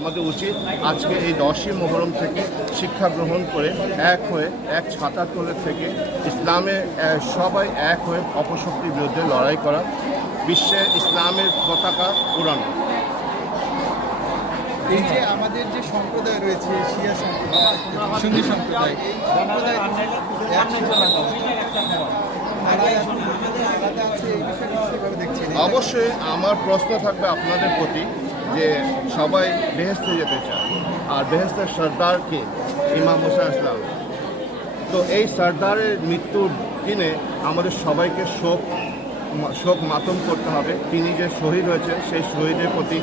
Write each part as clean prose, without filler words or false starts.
আমাদের উচিত আজকে এই 10ই মুহররম থেকে শিক্ষা গ্রহণ করে এক হয়ে এক ছাতার তলে থেকে ইসলামে সবাই এক হয়ে অপশক্তির বিরুদ্ধে লড়াই করা, বিশ্বে ইসলামের পতাকা উড়ানো। এই যে আমাদের যে সম্প্রদায় রয়েছে, শিয়া সম্প্রদায়, সুন্নি সম্প্রদায়, অবশ্যই আমার প্রশ্ন থাকবে আপনাদের প্রতি যে সবাই বেহেশতে যেতে চায়, আর বেহেশতের সর্দারকে ইমাম হোসেন ইসলাম। তো এই সর্দারের মৃত্যুর দিনে আমাদের সবাইকে শোক মাতম করতে হবে। তিনি যে শহীদ হয়েছে সেই শহীদের প্রতি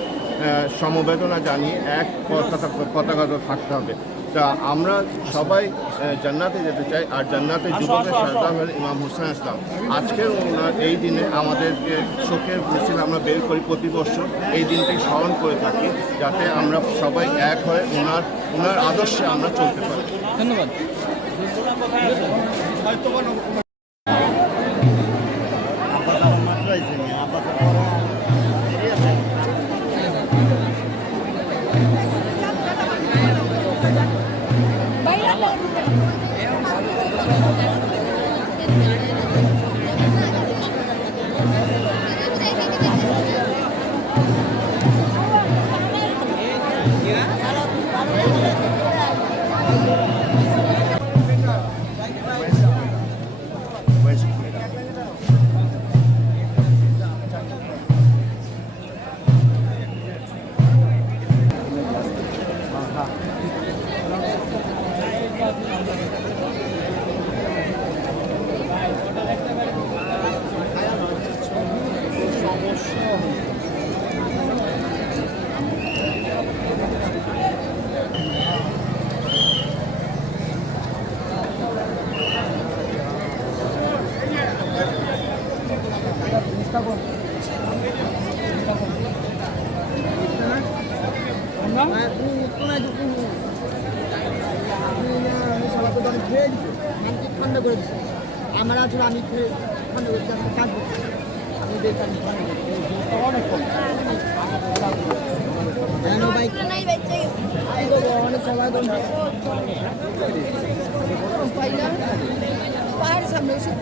সমবেদনা জানিয়ে এক পতাকা থাকতে হবে। তা আমরা সবাই জান্নাতে যেতে চাই, আর জান্নাতে যুবকের সর্দার হলেন ইমাম হোসেন ইসলাম। আজকের ওনার এই দিনে আমাদেরকে শোকের মিছিল আমরা বের করি প্রতি বছর, এই দিনটি স্মরণ করে থাকি, যাতে আমরা সবাই এক হয়ে ওনার আদর্শে আমরা চলতে পারি। ধন্যবাদ। ঠান্ডা করে দিচ্ছে আমার আসলে আমি ঠান্ডা করে দিচ্ছি, কাটবো আমি অনেক কম অনেক সময় পাহাড়ের সামনে ওষুধ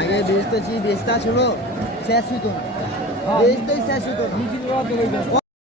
আগে বেচতেছি, বেচতা ছিল শেষ হইতো না, বেচতেই শেষ হইতো।